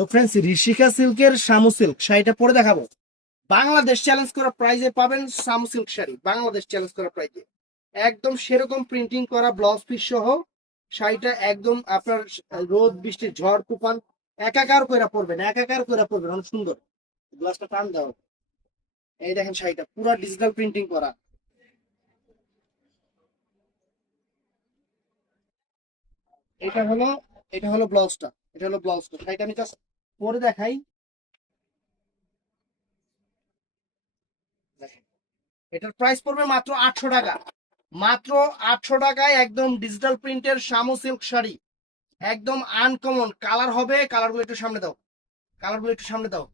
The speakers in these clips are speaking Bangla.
তো ফ্রেন্ডস, ঋষিকা সিল্কের শামু সিল্ক শাড়িটা পরে দেখাবো। বাংলাদেশ চ্যালেঞ্জ করা প্রাইজে পাবেন শামু সিল্ক শাড়ি, বাংলাদেশ চ্যালেঞ্জ করা প্রাইজে। একদম সেরকম প্রিন্টিং করা ব্লাউজ পিস সহ শাড়িটা একদম আপনার রোদ বৃষ্টি ঝড় তুফান একাকার কইরা পরবেন, একাকার কইরা পরবেন। অনেক সুন্দর। গ্লাসটা টান দাও। এই দেখেন শাড়িটা পুরো ডিজিটাল প্রিন্টিং করা। এটা হলো এটা হলো ব্লাউজটা, এটা হলো ব্লাউজটা। শাড়িটা আমি জাস্ট পরে দেখাই। দেখেন, এটার প্রাইস পড়বে মাত্র 800 টাকা। মাত্র 800 টাকায় একদম ডিজিটাল প্রিন্টের শামু সিল্ক শাড়ি। একদম আনকমন কালার হবে। কালারগুলো একটু সামনে দাও, কালারগুলো একটু সামনে দাও।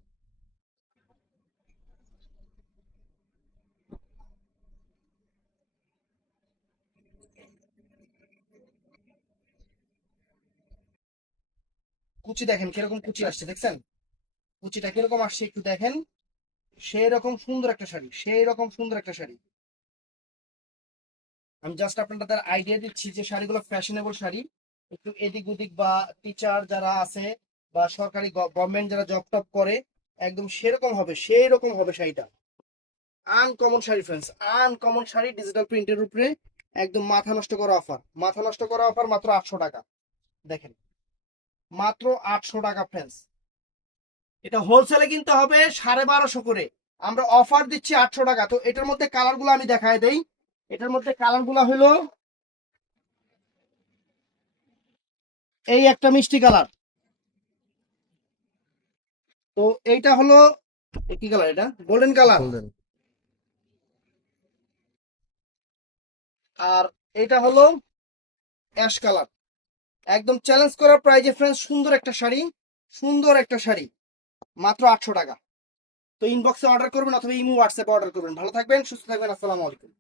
কুচি দেখেন কিরকম কুচি আসছে, দেখছেন কুচিটা কিরকম আসছে একটু দেখেন। সেই রকম সুন্দর একটা শাড়ি, সেই রকম সুন্দর একটা শাড়ি। আমি জাস্ট আপনাদের আইডিয়া দিচ্ছি যে শাড়িগুলো ফ্যাশনেবল শাড়ি। একটু এদিক ওদিক বা টিচার যারা আছে বা সরকারি গভর্নমেন্ট যারা জব টপ করে একদম সেরকম হবে, সেই রকম হবে শাড়িটা। Uncommon sari friends, uncommon sari digital প্রিন্টের উপরে। একদম মাথা নষ্ট করা অফার, মাথা নষ্ট করা অফার মাত্র 800 টাকা। দেখেন, মাত্র 800 টাকা ফ্রেন্ডস। এটা হোলসেলে কিনতে হবে 1250 করে, আমরা অফার দিচ্ছি 800 টাকা। তো এটার মধ্যে কালার গুলো আমি দেখায় দেই। এটার মধ্যে কালার গুলো হলো এই একটা মিষ্টি কালার। তো এইটা হলো কি কালার, এটা গোল্ডেন কালার। গোল্ডেন। আর এটা হলো অ্যাশ কালার। একদম চ্যালেঞ্জ করার প্রাইজে ফ্রেন্ডস, সুন্দর একটা শাড়ি, সুন্দর একটা শাড়ি মাত্র 800 টাকা। তো ইনবক্সে অর্ডার করবেন অথবা ইমো হোয়াটসঅ্যাপে অর্ডার করবেন। ভালো থাকবেন, সুস্থ থাকবেন। আসসালামু আলাইকুম।